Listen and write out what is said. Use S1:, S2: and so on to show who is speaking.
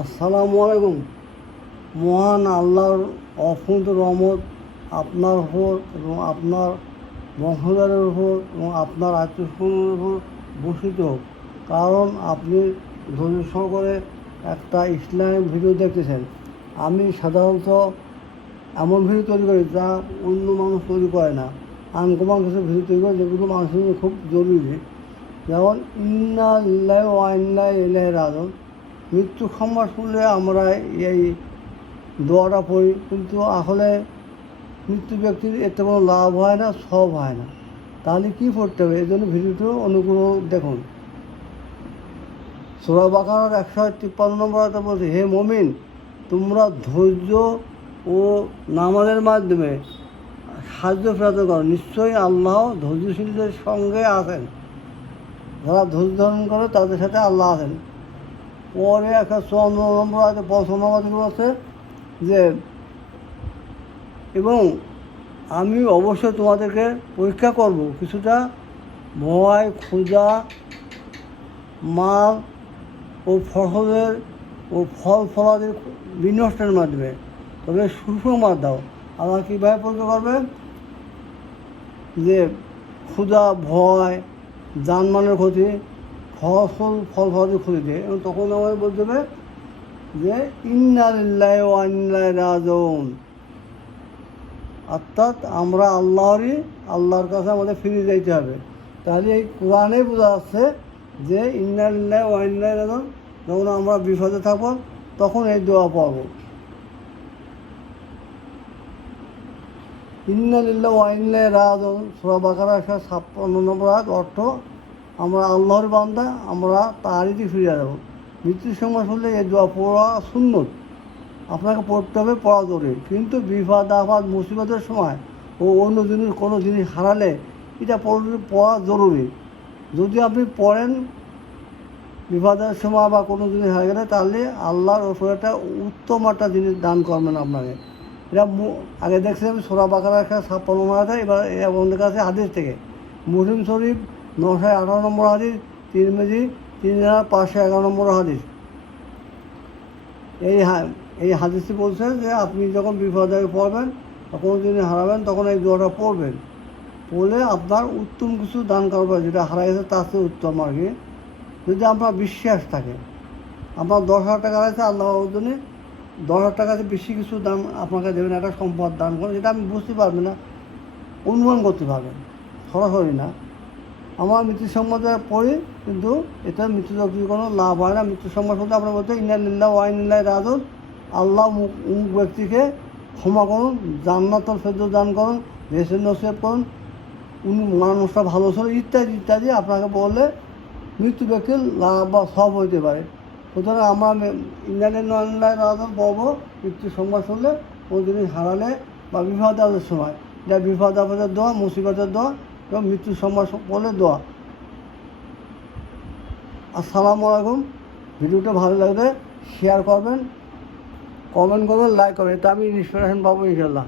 S1: আসসালামু আলাইকুম। মহান আল্লাহর অফুন্ত রহমত আপনার উপর এবং আপনার বংশধরের উপর এবং আপনার আত্মীয় উপর বসিত হোক। কারণ আপনি ধৈর্য সহকারে একটা ইসলামের ভিডিও দেখতেছেন। আমি সাধারণত এমন ভিডিও তৈরি করি যা অন্য মানুষ তৈরি করে না। আনকমান কিছু ভিডিও তৈরি করে যেগুলো মানুষের খুব জরুরি। যেমন, ইন্না ইল্লাহ ওয়াইন্না ইলাহ রাজন মৃত্যু সংবাদ শুনলে আমরা এই দোয়াটা পড়ি। কিন্তু আসলে মৃত্যু ব্যক্তির এতে কোনো লাভ হয় না, সব হয় না। তাহলে কী করতে হবে? এই জন্য ভিডিওটি অনুগ্রহ দেখুন। সোরা বাকার একশো তিপ্পান্ন নম্বর বলছে, হে মমিন, তোমরা ধৈর্য ও নামাজের মাধ্যমে সাহায্য প্রার্থনা করো। নিশ্চয়ই আল্লাহ ধৈর্যশীলদের সঙ্গে আছেন। যারা ধৈর্য ধারণ করে তাদের সাথে আল্লাহ আছেন। পরে একটা চুয়ান্ন নম্বর আছে পঞ্চান্ন আছে, যে এবং আমি অবশ্যই তোমাদেরকে পরীক্ষা করব কিছুটা ভয়, ক্ষুধা, মাল ও ফসলের ও ফল ফলাদির বিনষ্টের মাধ্যমে। তবে সুসংবাদ দাও। আল্লাহ কীভাবে পরীক্ষা করবে যে ক্ষুধা, ভয়, যানবাহনের ক্ষতি ফসল ফল ফলাদির ক্ষতি দিয়ে। এবং তখন আমাদের বলতে হবে যে, ইন্নালিল্লাহ ওয়ান্নাহ রাজন অর্থাৎ আমরা আল্লাহরই, আল্লাহর কাছে আমাদের ফিরে যাইতে হবে। তাহলে এই কোরআনে বোঝা যাচ্ছে যে, ইন্নালিল্লাহ ওয়ান্নাহ রাজন যখন আমরা বিপদে থাকব, তখন এই দোয়া পাবো। ইন্নালিল্লাহ ওয়াইল্লাহ রাজন সুরা বাকারা ছাপ্পান্ন নম্বর অর্থ আমরা আল্লাহর বান্দা, আমরা তারই ফিরে যাব। মৃত্যুর সময় শুনলে এ দোয়া পড়া সুন্দর আপনাকে পড়তে হবে পড়া জরুরি কিন্তু বিপদ আফাদ মুসিবতের সময় ও অন্য জিনিস, কোনো জিনিস হারালে এটা পড়া জরুরি। যদি আপনি পড়েন, বিপদের সময় বা কোনো জিনিস হারিয়ে গেলে তাহলে আল্লাহর ওপর একটা উত্তম একটা জিনিস দান করবেন আপনাকে। এটা আগে দেখছিলাম সোরা বাকার একটা ছাপ্পান্ন এবার আমাদের কাছে হাদিস থেকে। মুসলিম শরীফ নশো আঠারো নম্বর হাদিস তিরমিজি তিন হাজার পাঁচশো এগারো নম্বর হাদিস। এই এই হাদিসটি বলছে যে আপনি যখন বিপদে পড়বেন, কোনো জিনিস হারাবেন, তখন এই দোয়াটা পড়বেন। পড়লে আপনার উত্তম কিছু দান করবে যেটা হারা গেছে তার চেয়ে উত্তম আর কি। যদি আপনার বিশ্বাস থাকে, আপনার দশ হাজার টাকা আছে আল্লাহ জন্য দশ হাজার টাকা বেশি কিছু দাম আপনাকে দেবেন, একটা সম্পদ দান করেন যেটা আমি বুঝতে পারবেন না, অনুমান করতে পারবেন, সরাসরি না। আমার মৃত্যু সম্বন্ধে পড়ি কিন্তু এটা মৃত্যু যদি কোনো লাভ হয় না। মৃত্যু সম্বন্ধ শুনতে আমরা বলতে ইন্নালিল্লাহ ওয়াইনিল্লাহ রাজুল আল্লাহ মুখ ব্যক্তিকে ক্ষমা করুন জান্নাতল ফেদ্দ দান করুন দেশের নসিব করুন, উনি মানুষটা ভালো ছিল, ইত্যাদি ইত্যাদি আপনাকে বললে মৃত্যু ব্যক্তির লাভ বা সব হইতে পারে। সুতরাং আমরা ইন্ডিয়ানের নয় রাজন পর্ব মৃত্যু সংবাদ শুনলে কোনো জিনিস হারালে বা বিপদ আপদের সময়। যা বিপদ আপদের দোয়া, মুসিবতের দোয়া এবং মৃত্যু সময় সকলের দোয়া আসসালামু আলাইকুম। ভিডিওটা ভালো লাগলে শেয়ার করবেন কমেন্ট করবেন লাইক করবেন। এটা আমি ইন্সপিরেশন পাবো ইনশাল্লাহ